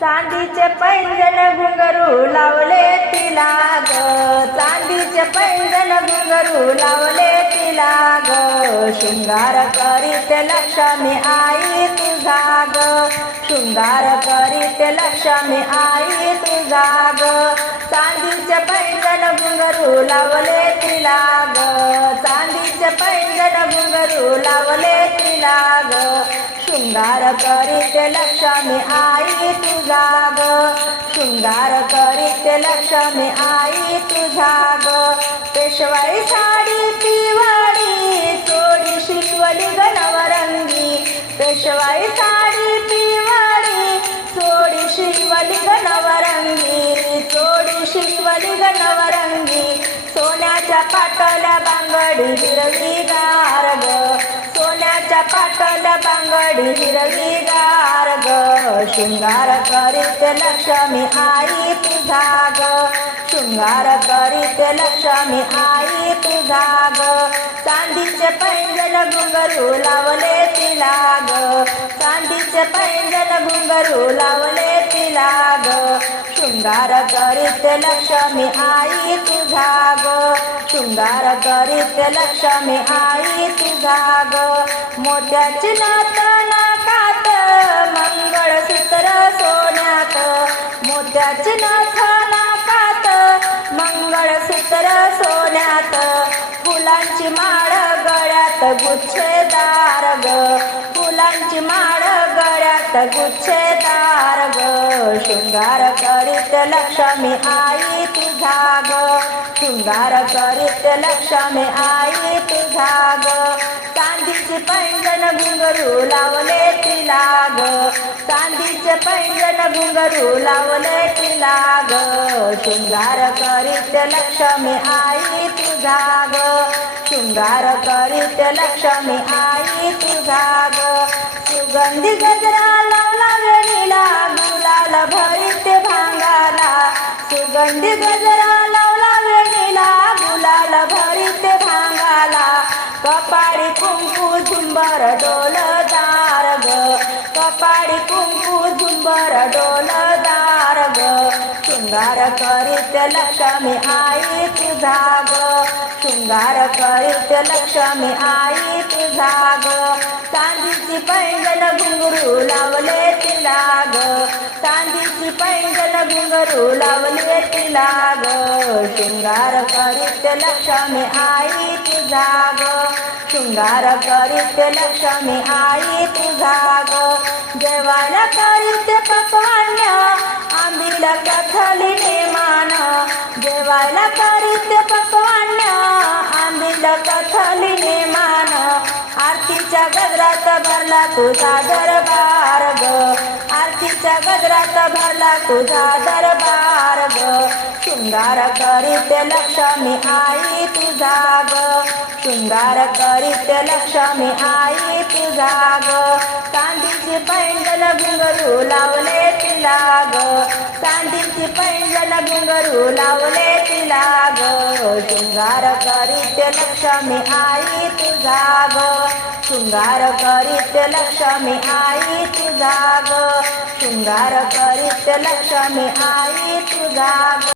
चांदीचे पैंजण घुंगरू लावले तिला ग. चांदीचे पैंजण घुंगरू लावले तिला ग. शृंगार करीत लक्ष्मी आई तुझा ग. शृंगार करीत लक्ष्मी आई तुझा ग. चांदीचे पैंजण घुंगरू लावले घुंगरू लावले तिला ग शृंगार करीत लक्ष्मी आई तुझा ग शृंगार करीत लक्ष्मी आई तुझा ग पेशवाई साडी पिवाडी चोडी शिकवली ग नवरंगी पेशवाई साडी पिवाडी चोडी शिकवली ग नवरंगी चोडी शिकवली ग नवरंगी सोन्याच्या पाटल्या बांगडी हिरवी गार ग. पाटल बांगडी हिरवी गार ग. शृंगार करीत लक्ष्मी आई तुझा ग. शृंगार करीत लक्ष्मी आई तुझा ग. चांदीचे पैंजण घुंगरू लावले तिला ग. चांदीचे पैंजण घुंगरू लावले शृंगार करीत लक्ष्मी आई तुझा ग शृंगार करीत लक्ष्मी आई तुझा ग मोत्याची नात नाकात मंगळसूत्र सोन्यात. मोत्याची नाथ नाकात मंगळसूत्र सोन्यात. फुलांची माळ गळ्यात गुच्छेदार ग. फुलांची माळ गुच्छेदार ग शृंगार करीत लक्ष्मी आई तुझा ग. शृंगार करीत लक्ष्मी आई तुझा ग. चांदीचे पैंजण घुंगरू लावले तिला ग. चांदीचे पैंजण घुंगरू लावले तिला ग. शृंगार करीत लक्ष्मी आई तुझा ग. शृंगार करीत लक्ष्मी आई तुझा ग. गंधी गजरा लावला वेणीला गुलाल भरीत भांगाला सुगंधी गजरा लावला वेणीला गुलाल भरीत भांगाला कपाळी कुंकू झुंबर डोलदार ग. कपाळी कुंकू झुंबर डोलदार ग. शृंगार करीत लक्ष्मी आई तुझा ग. शृंगार करीत लक्ष्मी आई तुझा ग चांदीची पैंजण घुंगरू लावले तिला ग चांदीची पैंजण घुंगरू लावले तिला ग शृंगार करीत लक्ष्मी आई तुझा ग शृंगार करीत लक्ष्मी आई तुझा ग जेवायला करीत पकवान्य आंबील कथली मान. जेवायला करीत गजरात भरला तुझा दरबार ग. आरतीच्या गजरात भरला तुझा दरबार ग. शृंगार करीत लक्ष्मी आई तुझा ग. शृंगार करीत लक्ष्मी आई तुझा ग. चांदीची पैंजल घुंगरू लावले तिला ग. चांदीची पैंजल घुंगरू लावले तिला ग. शृंगार करीत लक्ष्मी आई तुझा ग. शृंगार करीत लक्ष्मी आई तुझा ग. शृंगार करीत लक्ष्मी आई तुझा ग.